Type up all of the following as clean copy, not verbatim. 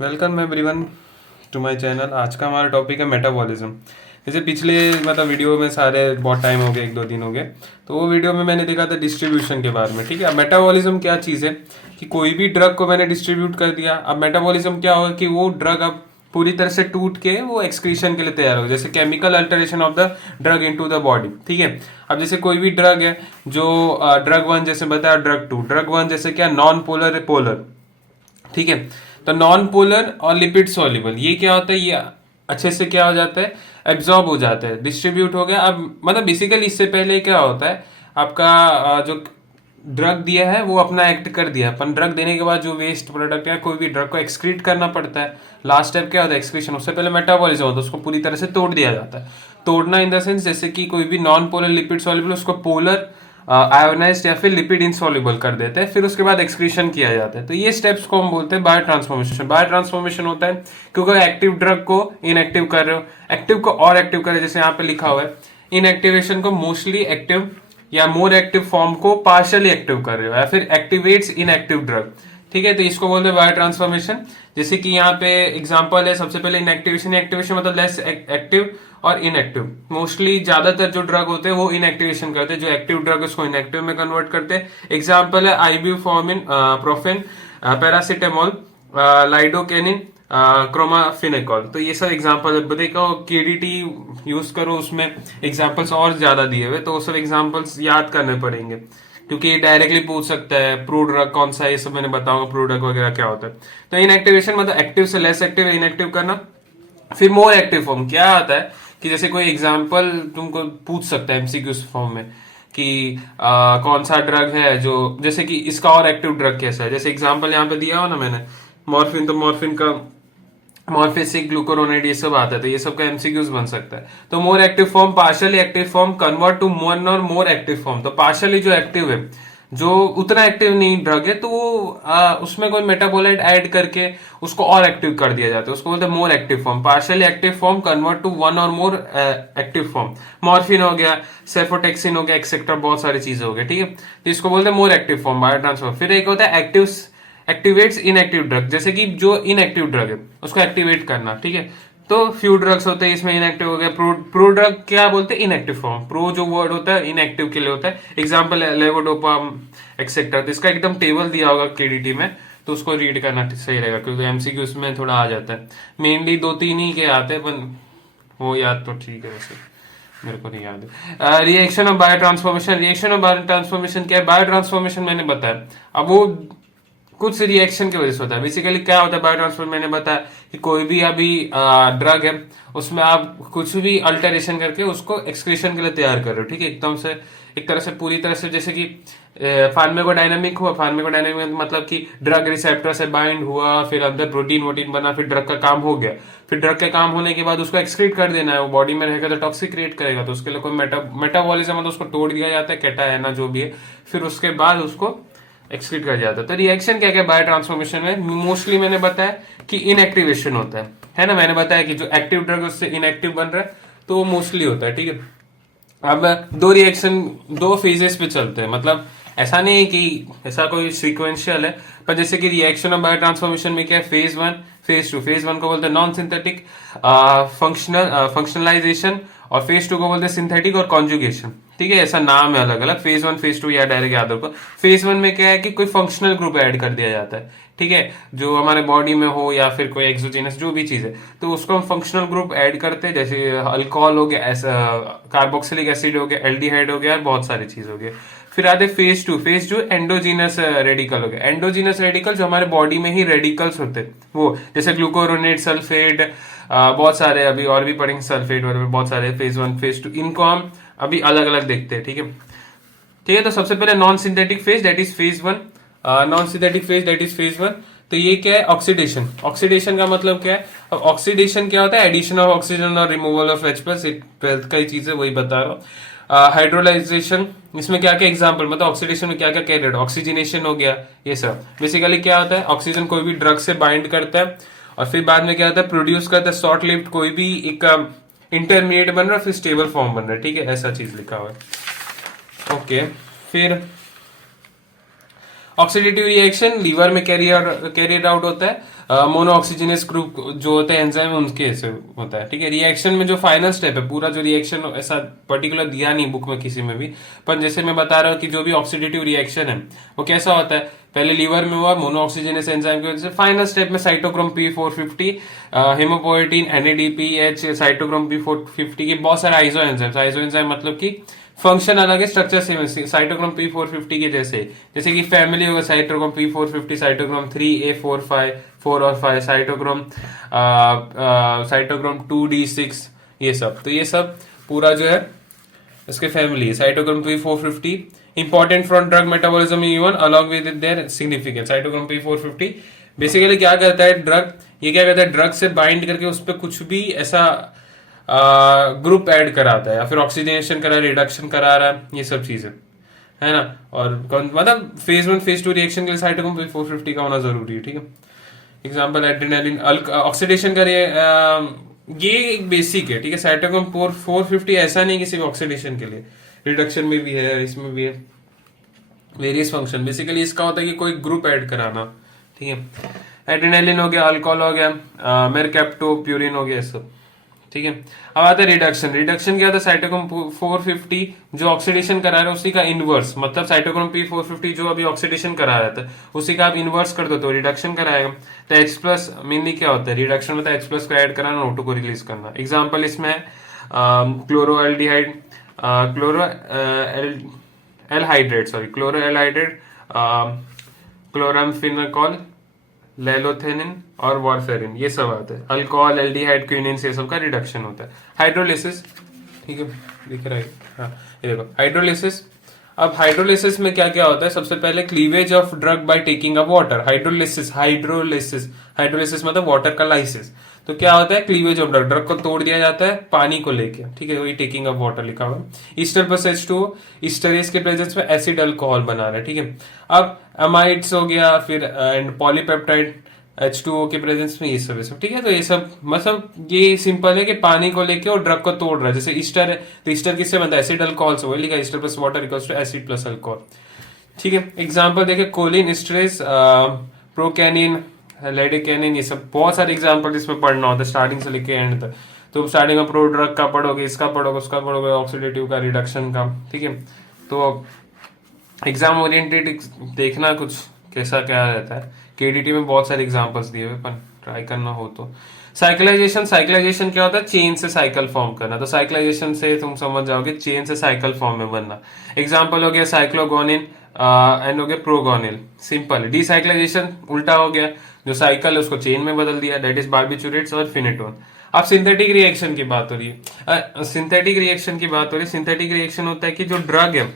Welcome everyone to my channel. आज का हमारा टॉपिक है मेटाबॉलिज्म। जैसे पिछले वीडियो में सारे बहुत टाइम हो गया, 1-2 दिन हो गए, तो वो वीडियो में मैंने देखा था डिस्ट्रीब्यूशन के बारे में। ठीक है, अब मेटाबॉलिज्म क्या चीज़ है कि कोई भी ड्रग को मैंने डिस्ट्रीब्यूट कर दिया। अब मेटाबॉलिज्म क्या होगा कि वो ड्रग अब पूरी तरह से टूट के वो एक्सक्रीशन के लिए तैयार हो, जैसे chemical alteration of the drug into the body. ठीक है, अब जैसे कोई भी ड्रग है जो ड्रग वन जैसे बताया, ड्रग वन जैसे क्या, नॉन पोलर है, पोलर। ठीक है, तो नॉन पोलर और लिपिड सॉल्युबल, ये क्या होता है, ये अच्छे से क्या हो जाता है, एब्जॉर्ब हो जाता है, डिस्ट्रीब्यूट हो गया। अब मतलब बेसिकली इससे पहले क्या होता है, आपका जो ड्रग दिया है वो अपना एक्ट कर दिया, अपन ड्रग देने के बाद जो वेस्ट प्रोडक्ट है, कोई भी ड्रग को एक्सक्रीट करना पड़ता है। लास्ट स्टेप क्या होता है, एक्सक्रीशन। उससे पहले मेटाबॉलिज्म होता है, उसको पूरी तरह से तोड़ दिया जाता है। तोड़ना इन द सेंस जैसे कि कोई भी नॉन पोलर लिपिड सॉल्युबल उसको पोलर आयोनाइज्ड या फिर लिपिड इनसॉल्युबल कर देते हैं, फिर उसके बाद एक्सक्रीशन किया जाता है। तो ये स्टेप्स को हम बोलते हैं बायो ट्रांसफॉर्मेशन। बायो ट्रांसफॉर्मेशन होता है क्योंकि एक्टिव ड्रग को इनएक्टिव कर रहे हो, एक्टिव को और एक्टिव कर रहे हो, जैसे यहाँ पे लिखा हुआ है इनएक्टिवेशन को मोस्टली एक्टिव या मोर एक्टिव फॉर्म को पार्शियली एक्टिव कर रहे हो, या फिर एक्टिवेट्स इनएक्टिव ड्रग। ठीक है, तो इसको बोलते हैं बायो ट्रांसफॉर्मेशन। जैसे कि यहाँ पे एग्जांपल है, सबसे पहले इनएक्टिवेशन। एक्टिवेशन मतलब लेस एक्टिव और इनएक्टिव। मोस्टली ज्यादातर जो ड्रग होते हैं वो इनएक्टिवेशन करते हैं, जो एक्टिव ड्रग उसको इनएक्टिव में कन्वर्ट करते हैं। एग्जांपल है आइब्यूफॉर्मिन, प्रोफेन, पैरासीटामोल, लाइडोकेनिन, क्रोमाफिनेकॉल। तो ये सब एग्जांपल है। देखो केडीटी यूज करो, उसमें एग्जांपल्स और ज्यादा दिए हुए, तो वो सब एग्जांपल्स याद करने पड़ेंगे क्योंकि ये डायरेक्टली पूछ सकता है प्रो ड्रग कौन सा है, ये सब मैंने बताऊंगा प्रो ड्रग वगैरह क्या होता है। तो इनएक्टिवेशन मतलब एक्टिव से लेस एक्टिव, इनएक्टिव करना। फिर मोर एक्टिव फॉर्म क्या आता है कि जैसे कोई एग्जांपल तुमको पूछ सकता है एमसीक्यू फॉर्म में कि कौन सा ड्रग है जो, जैसे कि इसका और एक्टिव ड्रग कैसा है। जैसे एग्जांपल यहाँ पे दिया हो ना मैंने, मॉर्फिन, तो मॉर्फिन का मॉर्फेसिक, ग्लूकोरोनेट, ये सब आता है, तो ये सब का एमसीक्यूज बन सकता है। तो more active form, partially active form, convert to one or more active form. तो पार्शियली जो एक्टिव है, जो उतना एक्टिव नहीं ड्रग है, तो वो उसमें कोई मेटाबोलाइट ऐड करके उसको और एक्टिव कर दिया जाता है, उसको बोलते हैं more active form. Partially active form convert to one or more active form. Morphine हो गया, सेफोटेक्सिन हो गया, एक्सेट्रा, बहुत सारी चीजें हो गई। ठीक है, तो इसको बोलते हैं more active form, bio transfer. फिर एक होता है एक्टिव, एक्टिवेट्स इनएक्टिव ड्रग, जैसे कि जो इनएक्टिव ड्रग है उसको एक्टिवेट करना। ठीक है, तो फ्यू ड्रग्स होते हैं इसमें इनएक्टिव हो गया। प्रो ड्रग क्या बोलते हैं, इनएक्टिव फॉर्म। प्रो जो वर्ड होता है इनएक्टिव के लिए होता है, एग्जांपल लेवोडोपा एक्सेट्रा। तो इसका एकदम टेबल दिया होगा केडीटी में, तो उसको रीड करना सही रहेगा क्योंकि एमसीक्यू उसमें थोड़ा आ जाता है। मेनली 2-3 ही के आते हैं, पर वो याद तो ठीक है, वैसे मेरे को नहीं याद है। Reaction of bio transformation. Reaction of bio transformation क्या है, बायो ट्रांसफॉर्मेशन मैंने बताया, अब वो कुछ रिएक्शन की वजह से होता है। बेसिकली क्या होता है बायो ट्रांसफर, मैंने बताया कि कोई भी अभी ड्रग है उसमें आप कुछ भी अल्टरेशन करके उसको एक्सक्रीशन के लिए तैयार कर रहे हो। ठीक है, एकदम से एक तरह से पूरी तरह से, जैसे कि फार्माकोडायनामिक हुआ। फार्माकोडायनामिक मतलब कि ड्रग रिसेप्टर से बाइंड हुआ, फिर अंदर प्रोटीन वोटीन बना, फिर ड्रग का काम हो गया। फिर ड्रग के काम होने के बाद उसको एक्सक्रीट कर देना है, वो बॉडी में रहेगा तो टॉक्सिक क्रिएट करेगा, तो उसके लिए कोई मेटाबॉलिज्म मतलब उसको तोड़ दिया जाता है, कैटायना जो भी है, फिर उसके बाद उसको एक्सक्रीट कर जाता है। तो रिएक्शन क्या क्या बायो ट्रांसफॉर्मेशन में, मोस्टली मैंने बताया कि इनएक्टिवेशन होता है ना। मैंने बताया कि जो एक्टिव ड्रग उससे इनएक्टिव बन रहा है, तो वो मोस्टली होता है। ठीक है, अब दो रिएक्शन दो फेजेस पे चलते हैं, मतलब ऐसा नहीं है कि ऐसा कोई सीक्वेंशियल है, पर जैसे कि रिएक्शन ऑफ बायो ट्रांसफॉर्मेशन में क्या है, फेज 1, फेज 2। फेज 1 को बोलते हैं नॉन सिंथेटिक फंक्शनलाइजेशन, और फेज 2 को बोलते हैं सिंथेटिक और कॉन्जुगेशन। ठीक है, ऐसा नाम है अलग अलग, फेज 1, फेज 2 या डायरेक्ट याद होगा। फेज 1 में क्या है कि कोई फंक्शनल ग्रुप ऐड कर दिया जाता है। ठीक है, जो हमारे बॉडी में हो या फिर कोई एक्सोजीनस जो भी चीज है, तो उसको हम फंक्शनल ग्रुप ऐड करते हैं, जैसे अल्कोहल हो गया, कार्बोक्सिलिक एसिड हो गया, एल्डिहाइड हो गया, बहुत सारी चीज हो गई। फिर आते फेज 2। फेज 2 एंडोजीनस रेडिकल हो गया। एंडोजीनस रेडिकल जो हमारे बॉडी में ही रेडिकल्स होते हैं, वो जैसे ग्लूकोरोनेट, सल्फेट, बहुत सारे अभी और भी पढ़ेंगे, सल्फेट वगैरह बहुत सारे। फेज 1, फेज 2, इनको हम अभी अलग अलग देखते हैं। ठीक है, ठीक है, तो सबसे पहले non synthetic phase, that is phase 1। Non synthetic phase, that is phase 1। तो ये क्या है, ऑक्सीडेशन। ऑक्सीडेशन का मतलब क्या है, अब ऑक्सीडेशन क्या होता है, एडिशन ऑफ ऑक्सीजन और रिमूवल ऑफ H+, 12th का ही चीज है, वही बता रहा हूँ। हाइड्रोलाइजेशन, इसमें क्या क्या एग्जांपल, मतलब ऑक्सीडेशन में क्या क्या कैरियर, ऑक्सीजनेशन हो गया, ये सब। बेसिकली क्या होता है, ऑक्सीजन कोई भी ड्रग से बाइंड करता है और फिर बाद में क्या होता है, प्रोड्यूस करता है शॉर्ट लिव्ड कोई भी एक इंटरमीडिएट बन रहा है, फिर स्टेबल फॉर्म बन रहा है। ठीक है, ऐसा चीज लिखा हुआ है। ओके, फिर ऑक्सीडेटिव रिएक्शन लीवर में कैरियर आउट होता है। मोनो ऑक्सीजनस ग्रुप जो होते हैं एंजाइम उनके से होता है, ठीक है। रिएक्शन में जो फाइनल स्टेप है, पूरा जो रिएक्शन ऐसा पर्टिकुलर दिया नहीं बुक में किसी में भी, पर जैसे मैं बता रहा हूँ कि जो भी ऑक्सीडेटिव रिएक्शन है वो कैसा होता है, पहले लीवर में हुआ मोनो ऑक्सीजनस एंजाइम की वजह से, फाइनल स्टेप में cytochrome P450, हेमोपोएटिन, NADPH, cytochrome P450 के बहुत सारे आइसो एंजाइम मतलब कि फंक्शन अलग है, स्ट्रक्चर सेम है, साइटोक्रोम P450 के जैसे कि फैमिली होगा साइटोक्रोम P450, साइटोक्रोम 3A4 4 और 5, साइटोक्रोम 2D6, ये सब। तो ये सब पूरा जो है इसके family cytochrome P450 important for drug metabolism human along with their significance. Cytochrome P450 basically क्या करता है, ये क्या करता है, ड्रग से बाइंड करके उस पर कुछ भी ऐसा ग्रुप ऐड कराता है, या फिर ऑक्सीजनेशन करा, रिडक्शन करा रहा है, ये सब चीजें है ना। और मतलब फेज 1 फेज 2 रिएक्शन के लिए साइटोक्रोम P450 का होना जरूरी है, ठीक है। एग्जांपल एड्रेनालिन, ऑक्सीडेशन करिए, ये एक बेसिक है, ठीक है। साइटोक्रोम 450 ऐसा नहीं कि सिर्फ ऑक्सीडेशन के लिए, रिडक्शन में भी है, इसमें भी है, वेरियस फंक्शन। बेसिकली इसका होता है कि कोई ग्रुप ऐड कराना, ठीक है। एड्रेनालिन हो गया, अल्कोहल हो गया, मेरकैप्टोप्यूरिन हो गया, सब, ठीक है। अब आता है रिडक्शन। रिडक्शन क्या होता है, साइटोक्रोम 450 जो ऑक्सीडेशन करा रहा है उसी का इनवर्स, मतलब साइटोक्रोम P450 जो अभी ऑक्सीडेशन करा रहा था उसी का आप इनवर्स कर दो तो रिडक्शन कराएगा। तो H प्लस मेनली क्या होता है, रिडक्शन में H प्लस को ऐड कराना, O2 को रिलीज करना। एग्जाम्पल इसमें है क्लोरोएल्डिहाइड, क्लोरो एल्हाइड्रेट, सॉरी क्लोरोएल्हाइड्रेट, क्लोराम्फेनिकॉल, लेलोथेनिन और वारफेरिन, ये सब आते हैं। अल्कोहल, एल्डिहाइड, क्विनिन, ये सब का रिडक्शन होता है। हाइड्रोलिसिस, ठीक है, दिख रहा है, हाँ ये देखो हाइड्रोलिसिस। अब हाइड्रोलिसिस में क्या क्या होता है, सबसे पहले cleavage of drug by taking up water. Hydrolysis मतलब वाटर का लाइसिस। तो क्या होता है, क्लीवेज ऑफ ड्रग को तोड़ दिया जाता है पानी को लेके, ठीक है, वही टेकिंग अप वाटर लिखा हुआ। ईस्टर प्लस H2O, ईस्टरेज के प्रेजेंस में एसिड अल्कोहल बना रहा है, ठीक है। अब अमाइड्स हो गया, फिर एंड पॉलीपेप्टाइड H2O के प्रेजेंस में, ये सब, ठीक है। तो ये सब मतलब ये सिंपल है कि पानी को लेके और ड्रग को तोड़ रहा है। जैसे ईस्टर है तो ईस्टर किससे बनता है, एसिड अल्कोहल से, वही लिखा ester plus water equals to acid plus alcohol, ठीक है। एग्जांपल देखिए, कोलिन, ईस्टरेज, प्रोकैनिन, लेडिकेनिन, ये सब बहुत सारे एग्जांपल इसमें पढ़ना होता है स्टार्टिंग से लेके एंड तक। तो स्टार्टिंग में प्रो ड्रग का पढ़ोगे, इसका पढ़ोगे, उसका पढ़ोगे, ऑक्सीडेटिव का, रिडक्शन का, ठीक है। तो एग्जाम ओरिएंटेड देखना कुछ कैसा क्या रहता है। केडीटी में बहुत सारे एग्जांपल्स दिए हुए, पर ट्राई करना हो तो। साइक्लाइजेशन क्या होता है, चेन से साइकिल फॉर्म करना। तो साइक्लाइजेशन से तुम समझ जाओगे चेन से साइकिल फॉर्म में बनना। एग्जांपल हो गया साइक्लोगोनिन एंड हो गया प्रोगोनिल, सिंपल। डिसाइक्लाइजेशन उल्टा हो गया, जो साइकिल है उसको चेन में बदल दिया, दैट इज बार्बिचुरेट्स और फिनेटोन। अब सिंथेटिक रिएक्शन की बात हो रही है, सिंथेटिक रिएक्शन होता है कि जो ड्रग है,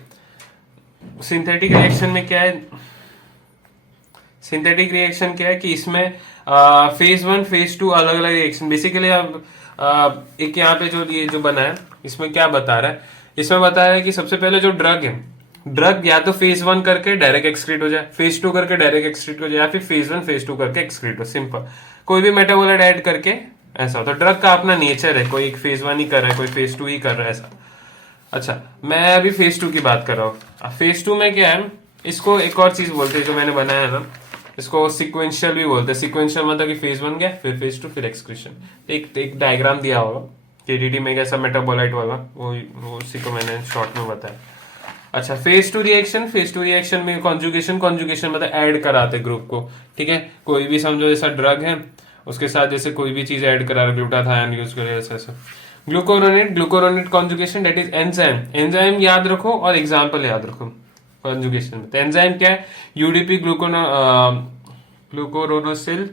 सिंथेटिक रिएक्शन में क्या है, सिंथेटिक रिएक्शन क्या है कि इसमें फेज 1 फेज 2 अलग अलग रिएक्शन। बेसिकली अब एक यहाँ पे जो ये जो बना है इसमें क्या बता रहा है, इसमें बता रहा है कि सबसे पहले जो ड्रग है, ड्रग या तो फेज 1 करके डायरेक्ट एक्सक्रीट हो जाए, फेज 2 करके डायरेक्ट एक्सक्रीट हो जाए, या फिर फेज 1 फेज 2 करके एक्सक्रीट हो, सिंपल। कोई भी मेटाबोलाइट ऐड करके ऐसा होता है। ड्रग का अपना नेचर है, कोई एक फेज 1 ही कर रहा है, कोई फेज 2 ही कर रहा है, ऐसा। अच्छा, मैं अभी फेज 2 की बात कर रहा हूँ। फेज 2 में क्या है, इसको एक और चीज बोलते हैं जो मैंने बनाया ना, इसको सीक्वेंशियल भी बोलते हैं। सीक्वेंशियल मतलब कि फेज 1 गया, फिर फेज 2, फिर एक्सक्रीशन। एक डायग्राम दिया होगा केडीटी में कैसा मेटाबोलाइट वाला, वो उसी को मैंने शॉर्ट में बताया। अच्छा, फेज 2 रिएक्शन में कॉन्जुगेशन मतलब ऐड कराते ग्रुप को, ठीक है। कोई भी समझो जैसा ड्रग है उसके साथ जैसे कोई भी चीज ऐड करा, ग्लूटाथायोन यूज करे, ऐसा। ग्लूकोरोनेट कॉन्जुगेशन, दैट इज एंजाइम याद रखो और एग्जाम्पल याद रखो कॉन्जुगेशन में। तो एंजाइम क्या है, यूडीपी ग्लूकोरोनोसिल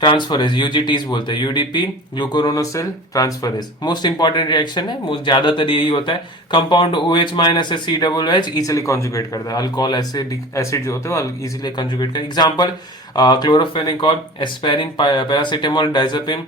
ट्रांसफरेज, यूजीटीज बोलते हैं, UDP glucuronosyl transferase. Most important reaction है, ज्यादातर यही होता है। Compound OH minus COOH easily conjugate करता है। अल्कोहल एसिड जो होते हैं इजिली कॉन्जुगेट करते हैं। एग्जाम्पल क्लोरोफेनिकॉल, एस्पेरिन, पैरासिटामोल, डायजेपिम,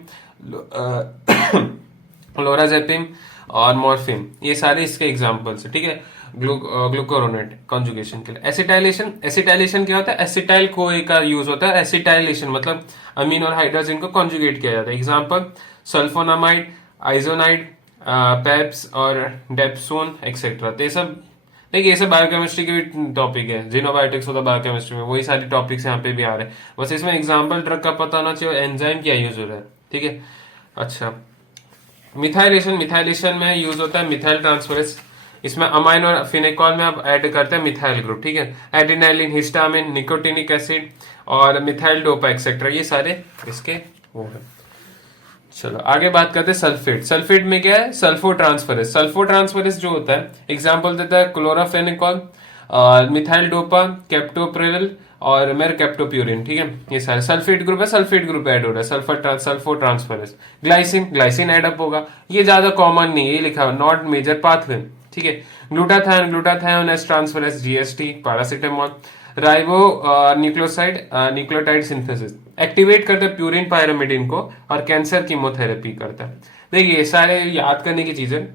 लोराजेपिम और मॉर्फिन, ये सारे इसके एग्जांपल्स है, ठीक है। ग्लूकोरोनेट कॉन्जुगेशन के लिए। एसिटाइलेशन क्या होता है, एसिटाइल कोए का यूज होता है। एसिटाइलेशन मतलब अमीन और हाइड्रोजन को कॉन्जुगेट किया जाता है। एग्जांपल सल्फोनामाइड, आइसोनाइड, पेप्स और डेप्सोन एक्सेट्रा। तो ये सब देखिए ये सब बायोकेमिस्ट्री के भी टॉपिक है, जीनोबायोटिक्स होता है बायोकेमिस्ट्री में, वही सारी टॉपिक्स यहाँ पे भी आ रहे हैं, बस इसमें एग्जाम्पल ड्रग का पता होना चाहिए और एंजाइम क्या यूज हो रहा है, ठीक है। अच्छा, मिथाइलेशन, मिथाइलेशन में यूज होता है मिथाइल ट्रांसफरेस, इसमें अमाइन और फिनेकॉल में आप ऐड करते हैं मिथाइल ग्रुप, ठीक है। एडिनाइलिन, हिस्टामिन, निकोटिनिक एसिड और मिथाइल डोपा एक्सेट्रा, ये सारे इसके वो है। चलो आगे बात करते हैं सल्फेट। सल्फेट में क्या है, सल्फो ट्रांसफरेस। सल्फो ट्रांसफरेस जो होता है एग्जाम्पल देता है क्लोराफेनिकॉल, मिथाइल डोपा, कैप्टोप्रिल और मेर कैप्टोप्यूरिन, ठीक है। ये सारे सल्फेट ग्रुप है, सल्फेट ग्रुप ऐड हो रहा है, sulpho transferase. Glycine, glycine add up होगा, ये ज्यादा कॉमन नहीं है, ये लिखा हुआ नॉट मेजर पाथवे, ठीक है। Glutathione, glutathione S transferase, GST, paracetamol. Ribo nucleoside, nucleotide synthesis, activate करता है प्यूरिन पायरामिडिन को और कैंसर कीमोथेरेपी करता है। देखिए ये सारे याद करने की चीजें,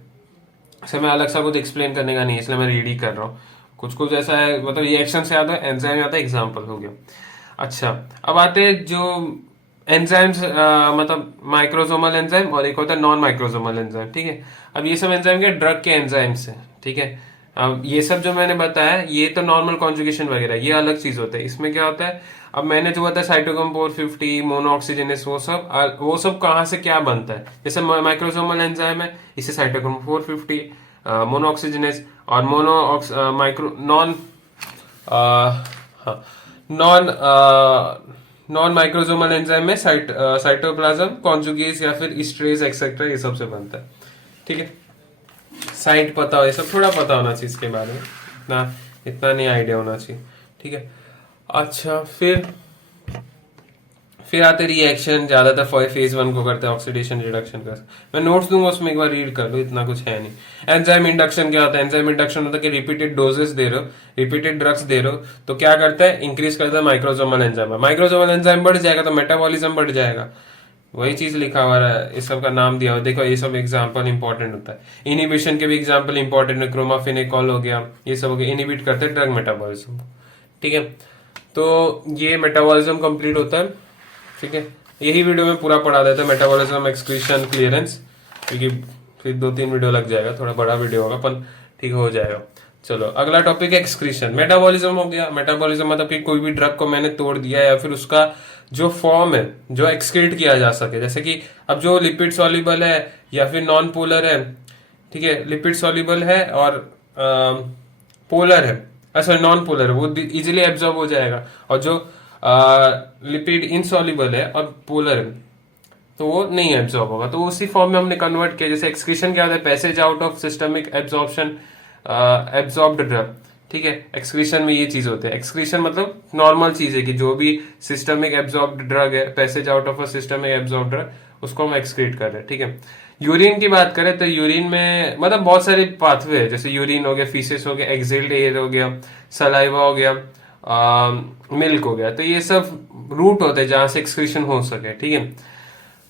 इसे मैं अलग सा कुछ एक्सप्लेन करने का नहीं है, इसलिए मैं रीड ही कर रहा हूँ। कुछ कुछ ऐसा है, मतलब रिएक्शन से याद है, एंजाइम याद है, एग्जाम्पल हो गया। अच्छा, अब आते हैं जो एंजाइम्स, मतलब माइक्रोसोमल एंजाइम और एक होता है नॉन माइक्रोसोमल एंजाइम, ठीक है। अब ये सब एंजाइम के ड्रग के एंजाइम्स हैं, ठीक है। अब ये सब जो मैंने बताया ये तो नॉर्मल कॉन्जुगेशन वगैरह, ये अलग चीज होता है। इसमें क्या होता है, अब मैंने जो बताया साइटोक्रोम 450, मोनोऑक्सीजनेस, वो सब कहाँ से क्या बनता है। जैसे माइक्रोसोमल एंजाइम है, इसे साइटोक्रोम 450, मोनोऑक्सीजनेस और micro non non non microsomal enzyme में साइटोप्लाज्म, कॉन्जुगेज या फिर इस्ट्रेज एक्सेट्रा, ये सब से बनता है, ठीक है। साइट पता हो, ये सब थोड़ा पता होना चाहिए इसके बारे में, इतना इतना नहीं आइडिया होना चाहिए, ठीक है। अच्छा, फिर आते रिएक्शन, ज्यादातर फेज 1 को करते हैं, ऑक्सीडेशन रिडक्शन का। मैं नोट्स दूंगा, उसमें एक बार रीड कर लो, इतना कुछ है नहीं। एंजाइम इंडक्शन क्या होता है, एंजाइम इंडक्शन होता है कि रिपीटेड डोजेस दे रहे हो, रिपीटेड ड्रग्स दे रहे हो, तो क्या करता है, इंक्रीज करता है माइक्रोसोमल एंजाइम। माइक्रोसोमल एंजाइम बढ़ जाएगा तो मेटाबॉलिज्म बढ़ जाएगा, वही चीज लिखा हुआ है, इस सब का नाम दिया हुआ, देखो ये सब एग्जांपल इंपॉर्टेंट होता है। इनिबिशन के भी एग्जांपल इंपॉर्टेंट है, क्रोमाफेनिकॉल हो गया, ये सब हो गया, इनिबिट करते हैं ड्रग मेटाबॉलिज्म, ठीक है। तो ये मेटाबॉलिज्म कंप्लीट होता है, ठीक है। यही वीडियो में पूरा पढ़ा देता है, मेटाबॉलिज्म, एक्सक्रीशन, क्लियरेंस, क्योंकि फिर 2-3 वीडियो लग जाएगा, थोड़ा बड़ा वीडियो होगा पर ठीक हो जाएगा। चलो अगला टॉपिक है एक्सक्रीशन। मेटाबॉलिज्म हो गया, मेटाबॉलिज्म मतलब कि कोई भी ड्रग को मैंने तोड़ दिया या फिर उसका जो फॉर्म है जो एक्सक्रीट किया जा सके, जैसे कि अब जो लिपिड सॉल्युबल है या फिर नॉन पोलर है, ठीक है, लिपिड सॉल्युबल है और पोलर है, सॉरी नॉन पोलर है, वो इजिली एब्जॉर्ब हो जाएगा, और जो लिपिड इनसॉल्युबल है और पोलर है तो वो नहीं एब्जॉर्ब होगा, तो उसी फॉर्म में हमने कन्वर्ट किया। जैसे एक्सक्रीशन क्या होता है, passage out of systemic absorption, absorbed drug, ठीक है। एक्सक्रीशन में ये चीज होते हैं, एक्सक्रीशन मतलब नॉर्मल चीज है कि जो भी सिस्टमिक एब्जॉर्ब्ड ड्रग है, passage out of a systemic absorbed drug, उसको हम एक्सक्रीट कर रहे हैं, ठीक है। यूरिन की बात करें तो यूरिन में मतलब बहुत सारे पाथवे है, जैसे यूरिन हो गया, फीसेस हो गया, एक्सेल्ड एयर हो गया, सलाइवा हो गया, मिल्क हो गया, तो ये सब रूट होते हैं जहां से एक्सक्रीशन हो सके, ठीक है।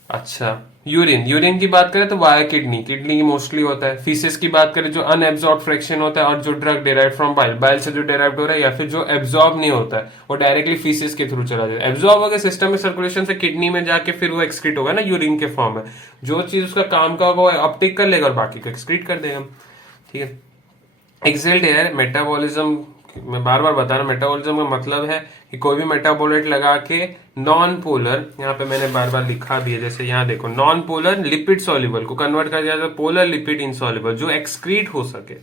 अच्छा, यूरिन की बात करें तो वाया किडनी, किडनी की मोस्टली होता है। फीसेस की बात करें जो अनएब्जॉर्ब फ्रैक्शन होता है और जो drug derive from bile, bile से जो डेराइव हो रहा है या फिर जो एब्जॉर्ब नहीं होता है वो डायरेक्टली फीसेस के थ्रू चला जाता है। एब्जॉर्ब होगा सिस्टम में सर्कुलेशन से किडनी में जाके फिर वो एक्सक्रीट होगा ना यूरिन के फॉर्म में, जो चीज उसका काम का होगा वो अपटेक कर लेगा और बाकी को एक्सक्रीट कर देगा, ठीक है। एक्सेल्ड एयर, मेटाबॉलिज्म मैं बार बार बता रहा हूँ, मेटाबॉलिज्म का मतलब है कि कोई भी मेटाबोलाइट लगा के नॉन पोलर, यहाँ पे मैंने बार बार लिखा भी है, जैसे यहाँ देखो नॉन पोलर लिपिड सॉल्युबल को कन्वर्ट कर दिया जाता है पोलर लिपिड इनसॉल्युबल, जो एक्सक्रीट हो सके,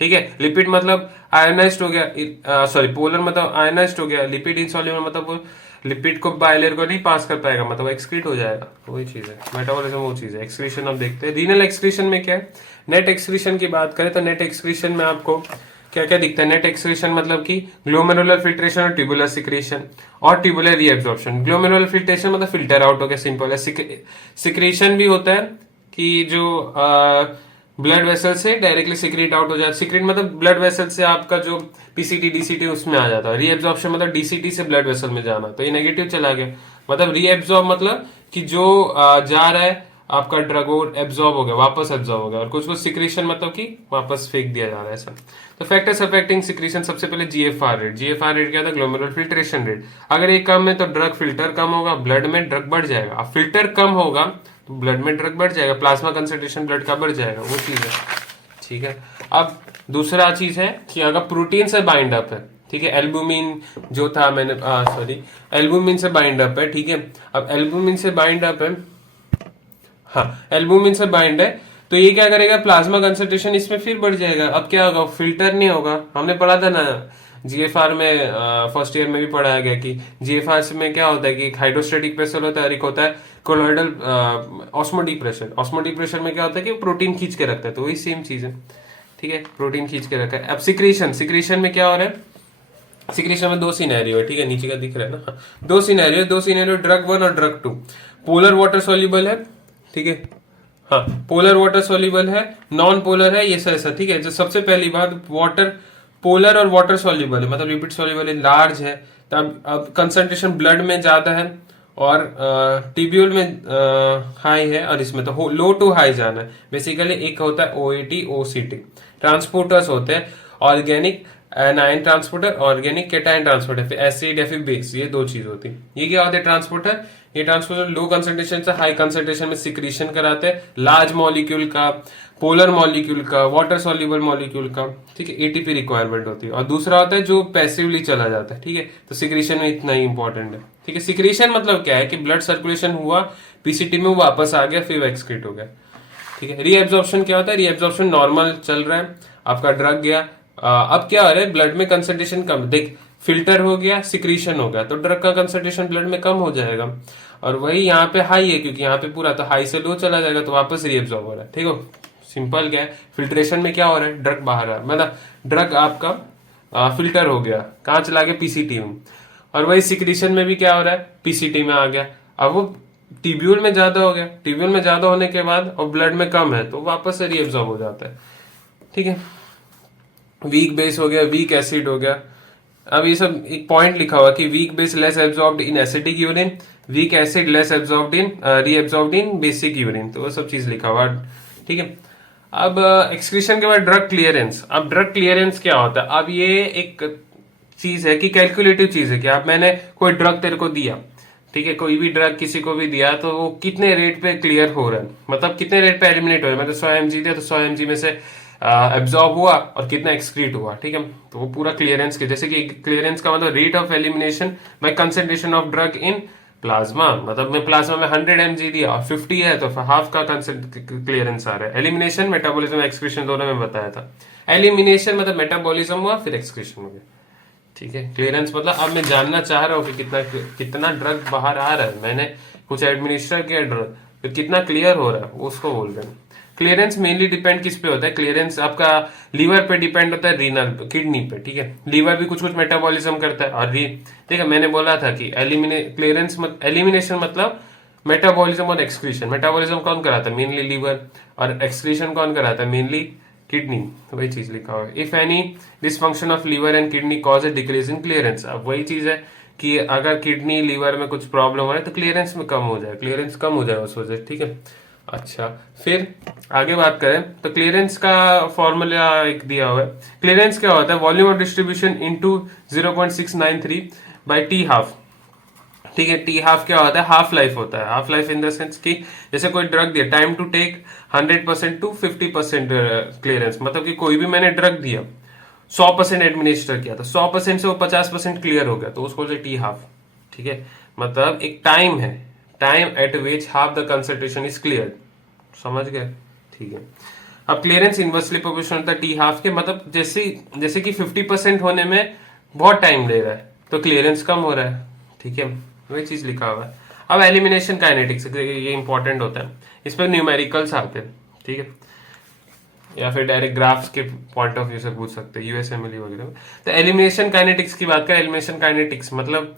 ठीक है। लिपिड मतलब आयोनाइज्ड हो गया, सॉरी पोलर मतलब आयोनाइज्ड हो गया, लिपिड इनसॉल्युबल मतलब वो लिपिड को बाइलेयर को नहीं पास कर पाएगा, मतलब एक्सक्रीट हो जाएगा, वही चीज है मेटाबॉलिज्म, वो चीज है। एक्सक्रीशन अब देखते हैं, रीनल एक्सक्रीशन में क्या है। नेट एक्सक्रीशन की बात करें तो नेट एक्सक्रीशन में आपको क्या क्या दिखता है। नेट एक्सक्रीशन मतलब कि ग्लोमेरुलर फिल्ट्रेशन और ट्यूबुलर सिक्रेशन और ट्यूबुलर रीएब्जॉर्प्शन। ग्लोमेरुलर फिल्ट्रेशन मतलब फिल्टर आउट हो गया, सिंपल है। सिक्रेशन भी होता है कि जो ब्लड वेसल से डायरेक्टली सिक्रेट आउट हो जाता है। सिक्रेट मतलब ब्लड वेसल से आपका जो पीसीटी डीसीटी उसमें आ जाता है। रीएब्जॉर्प्शन मतलब डीसीटी से ब्लड वेसल में जाना, तो ये नेगेटिव चला गया। मतलब रीएब्जॉर्ब मतलब कि जो जा रहा है आपका ड्रग वो एब्जॉर्ब हो गया, वापस एब्जॉर्ब हो गया, और कुछ कुछ सिक्रेशन मतलब कि वापस फेंक दिया जा रहा है ऐसा। तो फैक्टर्स अफेक्टिंग सिक्रेशन, सबसे पहले जीएफआर रेट। जीएफआर रेट क्या था, ग्लोमेरुलर फिल्ट्रेशन रेट। अगर ये कम है तो ड्रग फिल्टर कम होगा, ब्लड में ड्रग बढ़ जाएगा। अब फिल्टर कम होगा तो ब्लड में ड्रग बढ़ जाएगा, प्लाज्मा कंसंट्रेशन ब्लड का बढ़ जाएगा, वो चीज है, ठीक है। अब दूसरा चीज है कि अगर प्रोटीन से बाइंड अप है, ठीक है, एल्बुमिन जो था मैंने सॉरी एल्बुमिन से बाइंड अप है, ठीक है। अब एल्बुमिन से बाइंड अप है, हाँ एल्बुमिन से बाइंड है, तो ये क्या करेगा, प्लाज्मा कंसंट्रेशन इसमें फिर बढ़ जाएगा। अब क्या होगा, फिल्टर नहीं होगा। हमने पढ़ा था ना जीएफआर में, फर्स्ट ईयर में भी पढ़ाया गया कि जीएफआर में क्या होता है कि एक हाइड्रोस्टेटिक प्रेशर होता है और एक होता है colloidal osmotic pressure. Osmotic pressure में क्या होता है कि प्रोटीन खींच के रखता है, तो वही सेम चीज है, ठीक है, प्रोटीन खींच के रखा है। अब सिक्रीशन, सिक्रीशन में क्या हो रहा है, सिक्रीशन में दो सिनेरियो है, ठीक है, नीचे का दिख रहा है ना, दो सिनेरियो ड्रग 1 और ड्रग 2। पोलर वाटर सॉल्युबल है, ठीक है, हाँ पोलर वाटर सॉल्युबल है, नॉन पोलर है, ये ऐसा, ठीक है। जो सबसे पहली बात, वाटर पोलर और वाटर सॉल्युबल है, मतलब लिपिड सॉल्युबल है, लार्ज है, तब अब कंसंट्रेशन ब्लड में ज्यादा है और टिब्यूल में हाई है, और इसमें तो लो टू हाई जाना है। बेसिकली एक होता है ओएटी ओसीटी, ट्रांसपोर्टर्स होते हैं, organic anion transporter, organic cation transporter, फिर एसिड या फिर बेस, ये दो चीज होती है। ये क्या होते हैं ट्रांसपोर्टर, ये ट्रांसपोर्टर लो कंसंट्रेशन से हाई कंसंट्रेशन में सिक्रीशन कराते हैं लार्ज मॉलिक्यूल का, पोलर मॉलिक्यूल का, वाटर सॉल्युबल मॉलिक्यूल का, ठीक है, एटीपी रिक्वायरमेंट होती है। और दूसरा होता है जो पैसिवली चला जाता है, ठीक है, तो सिक्रीशन में इतना ही इंपॉर्टेंट है, ठीक है। सिक्रीशन मतलब क्या है कि ब्लड सर्कुलेशन हुआ, पीसीटी में वापस आ गया, फिर एक्सक्रीट हो गया, ठीक है। रीएब्जॉर्प्शन क्या होता है, रीएब्जॉर्प्शन नॉर्मल चल रहा है, आपका ड्रग गया, अब क्या हो रहा है, ब्लड में कंसंट्रेशन कम, देख फिल्टर हो गया, सिक्रीशन हो गया, तो ड्रग का कंसंट्रेशन ब्लड में कम हो जाएगा। और वही यहाँ पे हाई है, क्योंकि यहाँ पे पूरा तो हाई से लो चला जाएगा, तो वापस रीएब्जॉर्ब हो रहा है, ठीक है। सिंपल क्या है, फिल्ट्रेशन में क्या हो रहा है, ड्रग बाहर आ रहा है, मतलब ड्रग आपका फिल्टर हो गया, कहाँ चला गया, पीसीटी में। और वही सिक्रीशन में भी क्या हो रहा है, पीसीटी में आ गया, अब वो टिब्यूल में ज्यादा हो गया, टिब्यूल में ज्यादा होने के बाद और ब्लड में कम है, तो वापस से रीएब्जॉर्ब हो जाता है, ठीक है। वीक बेस हो गया, वीक एसिड हो गया। अब ये सब एक पॉइंट लिखा हुआ कि weak base less absorbed in acidic urine, weak acid less absorbed in reabsorbed in basic urine, तो वो सब चीज लिखा हुआ, ठीक है। अब एक्सक्रीशन के बाद ड्रग क्लियरेंस। अब ड्रग क्लियरेंस क्या होता है, अब ये एक चीज है कि कैलकुलेटिव चीज है कि आप, मैंने कोई ड्रग तेरे को दिया, ठीक है, कोई भी ड्रग किसी को भी दिया, तो वो कितने रेट पे क्लियर हो रहा है, मतलब कितने रेट पे एलिमिनेट हो रहा है। मतलब 100 mg दिया तो 100 mg में से एब्जॉर्ब हुआ और कितना एक्सक्रीट हुआ, ठीक है, तो वो पूरा क्लियरेंस के, जैसे कि क्लियरेंस का मतलब rate of elimination by concentration of drug in plasma, मतलब मैं प्लाज्मा में 100 mg दिया और 50 है, तो हाफ का क्लियरेंस आ रहा है। एलिमिनेशन, मेटाबॉलिज्म, एक्सक्रीशन दोनों में बताया था। एलिमिनेशन मतलब मेटाबॉलिज्म हुआ फिर एक्सक्रीशन हो गया, ठीक है। क्लियरेंस मतलब अब मैं जानना चाह रहा हूँ कि कितना कितना ड्रग बाहर आ रहा है, मैंने कुछ एडमिनिस्टर किया ड्रग, तो कितना क्लियर हो रहा है, उसको बोल रहे हैं। क्लियरेंस मेनली डिपेंड किस पे होता है, क्लियरेंस आपका लीवर पे डिपेंड होता है, रीनल पे, किडनी पे, ठीक है। लीवर भी कुछ कुछ मेटाबॉलिज्म करता है, और ठीक है, मैंने बोला था कि क्लियरेंस एलिमिनेशन मतलब मेटाबॉलिज्म और एक्सक्रीशन। मेटाबॉलिज्म कौन कराता है, मेनली लीवर, और एक्सक्रीशन कौन कराता है, मेनली किडनी, वही चीज लिखा हुआ है। If any dysfunction of liver and kidney cause a decrease in clearance, अब वही चीज है कि अगर किडनी लीवर में कुछ प्रॉब्लम हो रहा है तो क्लियरेंस में कम हो जाए, क्लियरेंस कम हो जाए उस वजह से, ठीक है। अच्छा, फिर आगे बात करें तो क्लियरेंस का फॉर्मूला एक दिया हुआ है। क्लियरेंस क्या होता है, volume of distribution into 0.693 by T half, ठीक है। टी हाफ क्या होता है, हाफ लाइफ होता है। Half life in the sense कि जैसे कोई ड्रग दिया, time to take 100% to 50% clearance, मतलब कि कोई भी मैंने ड्रग दिया 100% एडमिनिस्टर किया, तो 100% से वो 50% क्लियर हो गया, तो उसको टी हाफ, ठीक है। मतलब एक टाइम है, time eight which half the concentration is clear, समझ गए, ठीक है। अब क्लियरेंस इनवर्सली प्रोपोर्शनल होता है टी हाफ के, मतलब जैसे कि 50% होने में बहुत टाइम ले रहा है, तो क्लियरेंस कम हो रहा है, ठीक है, वही चीज लिखा हुआ है। अब एलिमिनेशन काइनेटिक्स, ये इंपॉर्टेंट होता है, इस पर न्यूमेरिकल्स आते हैं, ठीक है, या फिर डायरेक्ट ग्राफ्स के पॉइंट ऑफ व्यू से पूछ सकते हैं, यूएसएमएलई वगैरह। तो एलिमिनेशन काइनेटिक्स की बात करें, एलिमिनेशन काइनेटिक्स मतलब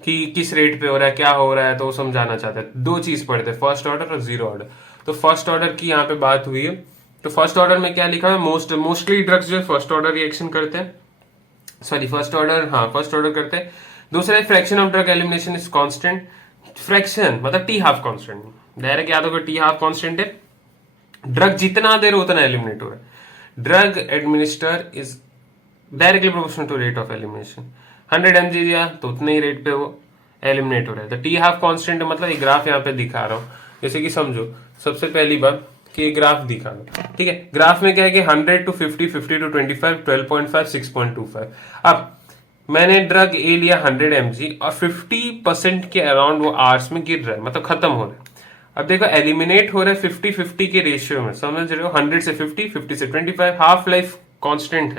कि किस रेट पे हो रहा है, क्या हो रहा है, तो वो समझाना चाहते हैं। दो चीज पढ़ते हैं, फर्स्ट ऑर्डर और जीरो ऑर्डर। तो फर्स्ट ऑर्डर की यहाँ पे बात हुई है, तो फर्स्ट ऑर्डर में क्या लिखा है, मोस्टली ड्रग्स जो है फर्स्ट ऑर्डर रिएक्शन करते हैं, सॉरी फर्स्ट ऑर्डर करते हैं। दूसरा, fraction of drug elimination is constant. Fraction मतलब टी हाफ कांस्टेंट, डायरेक्ट याद होगा टी हाफ कांस्टेंट है, ड्रग जितना दे रहा उतना एलिमिनेट हो रहा है। Drug administer is directly proportional to rate of elimination. 100 mg दिया तो उतने ही रेट पे वो एलिमिनेट हो रहा है। तो टी हाफ कांस्टेंट मतलब एक ग्राफ यहाँ पे दिखा रहा हूँ, जैसे कि समझो, सबसे पहली बात कि ग्राफ दिखा दो, ठीक है। ग्राफ में क्या है कि 100 to 50, 50 to 25, 12.5, 6.25। अब मैंने ड्रग ए लिया 100 mg और 50% के अराउंड वो आवर्स में गिर रहा है, मतलब खत्म हो रहा है। अब देखो एलिमिनेट हो रहा है 50-50 के रेशियो में, समझ रहे हो, 100 से 50, 50 से 25, हाफ लाइफ कांस्टेंट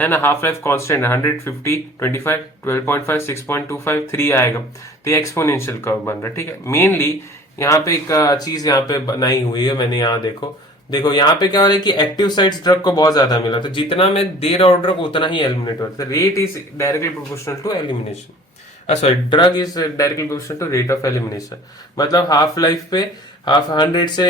है ना, हाफ लाइफ कांस्टेंट है, 100, 50, 25, 12.5, 6.25, 3 आएगा, तो ये एक्सपोनेंशियल कर्व बन रहा है, ठीक है। मेनली यहाँ पे एक चीज यहाँ पे बनाई हुई है मैंने, यहाँ देखो देखो यहाँ पे क्या हो रहा है कि एक्टिव साइट्स ड्रग को बहुत ज्यादा मिला, तो जितना मैं दे रहा हूँ ड्रग उतना ही एलिमिनेट हो रहा है, rate is directly proportional to elimination, sorry drug is directly proportional to rate of elimination. मतलब हाफ लाइफ पे हाफ 100 से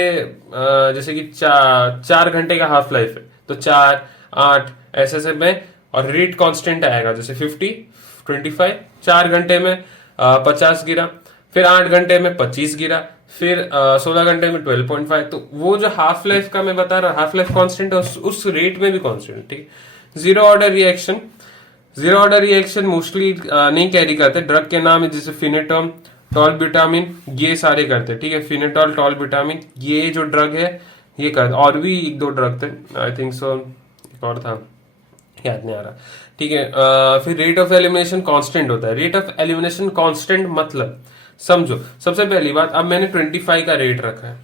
जैसे कि 4 घंटे का हाफ लाइफ है, तो 4, 8 ऐसे से में, और रेट कांस्टेंट आएगा, जैसे 50, 25, 4 घंटे में 50 गिरा, फिर 8 घंटे में 25 गिरा, फिर 16 घंटे में 12.5। तो वो जो हाफ लाइफ का मैं बता रहा हूँ, हाफ लाइफ कांस्टेंट है, उस रेट में भी कांस्टेंट, ठीक है। जीरो ऑर्डर रिएक्शन मोस्टली नहीं कैरी करते, ड्रग के नाम है जैसे फिनेटॉल, टॉलब्यूटामिन, ये सारे करते, ठीक है। फिनेटॉल, टॉलब्यूटामिन, ये जो ड्रग है ये करते, और भी 2 ड्रग थे आई थिंक सो, एक और था याद नहीं आ रहा, ठीक है। फिर रेट ऑफ एलिमिनेशन कांस्टेंट होता है। रेट ऑफ एलिमिनेशन कांस्टेंट मतलब समझो, सबसे पहली बात, अब मैंने 25 का रेट रखा है,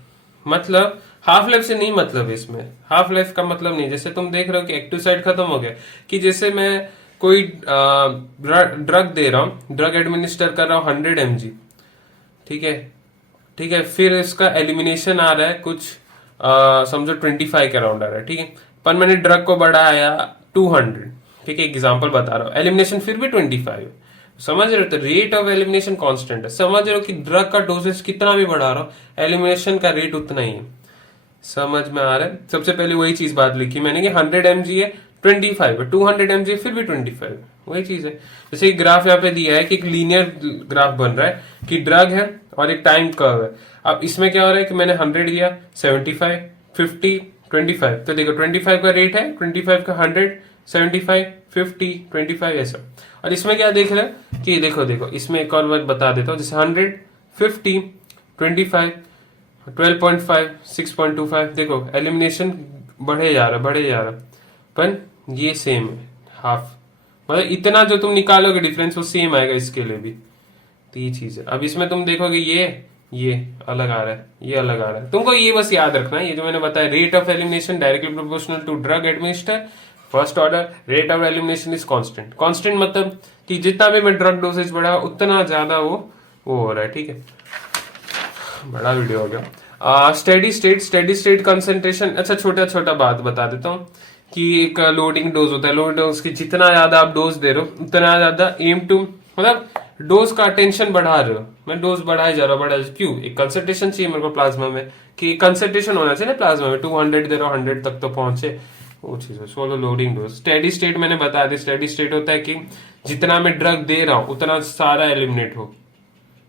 मतलब हाफ लाइफ से नहीं, मतलब इसमें हाफ लाइफ का मतलब नहीं, जैसे तुम देख रहे हो कि एक्टिव साइट खत्म हो गया, कि जैसे मैं कोई ड्रग दे रहा हूं, ड्रग एडमिनिस्टर कर रहा हूं 100 mg, ठीक है, ठीक है, फिर इसका एलिमिनेशन आ रहा है कुछ समझो 25 के अराउंड आ रहा है, ठीक है, पर मैंने ड्रग को बढ़ाया 200, ठीक है, एग्जांपल बता रहा हूं, एलिमिनेशन फिर भी 25, समझ रहे हो, तो रेट ऑफ एलिमिनेशन कांस्टेंट है, समझ रहे हो कि ड्रग का डोजेस कितना भी बढ़ा रहा हूं, एलिमिनेशन का रेट उतना ही है, समझ में आ रहा है। सबसे पहले वही चीज बात लिखी मैंने कि 100 mg है 25 है, 200 mg है फिर भी 25, वही चीज है। जैसे ग्राफ यहाँ पे दिया है कि एक लीनियर ग्राफ बन रहा है कि ड्रग है और एक टाइम कर्व है। अब इसमें क्या हो रहा है कि मैंने 100 लिया, 75, 50, 25, तो देखो 25 का रेट है, 25 का 100, 75, 50, 25 ऐसा। और इसमें क्या देख रहे हैं कि देखो देखो इसमें एक और बात बता देता हूँ, जैसे 100, 50, 25, 12.5, 6.25, देखो एलिमिनेशन बढ़े जा रहा, पर ये सेम है, हाफ, मतलब इतना जो तुम निकालोगे डिफरेंस वो सेम आएगा इसके लिए भी, तो ये चीज है। अब इसमें तुम देखोगे ये अलग आ रहा है, ये अलग आ रहा है, तुमको ये बस याद रखना है, ये जो मैंने बताया, rate of elimination directly proportional to drug administer, first order, rate of elimination is constant. Constant मतलब कि जितना भी मैं ड्रग डोसेज बढ़ा उतना ज्यादा वो हो रहा है, ठीक है। बड़ा वीडियो हो गया। स्टेडी स्टेट कंसंट्रेशन, अच्छा छोटा बात बता देता हूँ कि एक लोडिंग डोज होता है, लोडिंग डोज की जितना ज्यादा आप डोज दे रहे हो उतना ज्यादा एम टू, मतलब डोज का टेंशन बढ़ा रहे हो, मैं डोज बढ़ाए जा रहा हूँ, क्यों, एक कंसंट्रेशन चाहिए मेरे को प्लाज्मा में, कि कंसंट्रेशन होना चाहिए ना प्लाज्मा में, 200 दे रहा हूँ 100 तक तो पहुंचे, वो चीज है। Solo loading dose. Steady state मैंने बता दिया, स्टेडी स्टेट होता है कि जितना मैं ड्रग दे रहा हूँ उतना सारा एलिमिनेट हो,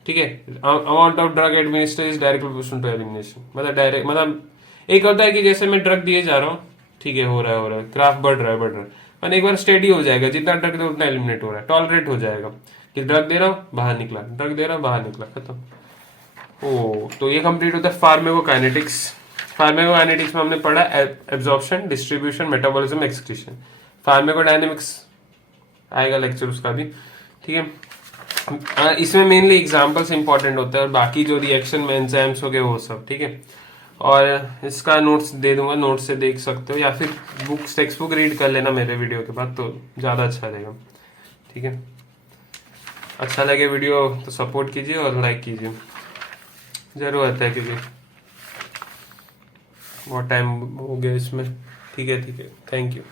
ठीक है। Amount of drug administer is direct proportional to elimination, मतलब डायरेक्ट, मतलब एक होता है कि जैसे मैं ड्रग दिए जा रहा हूँ, ठीक है, हो रहा है ग्राफ बढ़ रहा है, मैंने एक बार स्टेडी हो जाएगा, जितना ड्रग दे उतना एलिमिनेट हो रहा है, टॉलरेट हो जाएगा कि ड्रग दे रहा हूँ बाहर निकला, ड्रग दे रहा हूँ बाहर निकला, खत्म। ओ तो ये कंप्लीट होता है फार्माकोकाइनेटिक्स। फार्माकोकाइनेटिक्स में हमने पढ़ा absorption, distribution, metabolism, excretion. Pharmacodynamics आएगा लेक्चर उसका भी, ठीक है। इसमें मेनली एग्जांपल्स इंपॉर्टेंट होते हैं और बाकी जो रिएक्शन में एंजाइम्स हो गए वो सब, ठीक है। और इसका नोट्स दे दूंगा, नोट्स से देख सकते हो या फिर बुक्स टेक्स्ट बुक रीड कर लेना मेरे वीडियो के बाद, तो ज़्यादा अच्छा रहेगा, ठीक है। अच्छा लगे वीडियो तो सपोर्ट कीजिए और लाइक कीजिए, जरूरत है क्योंकि बहुत टाइम हो गया इसमें, ठीक है, थैंक यू।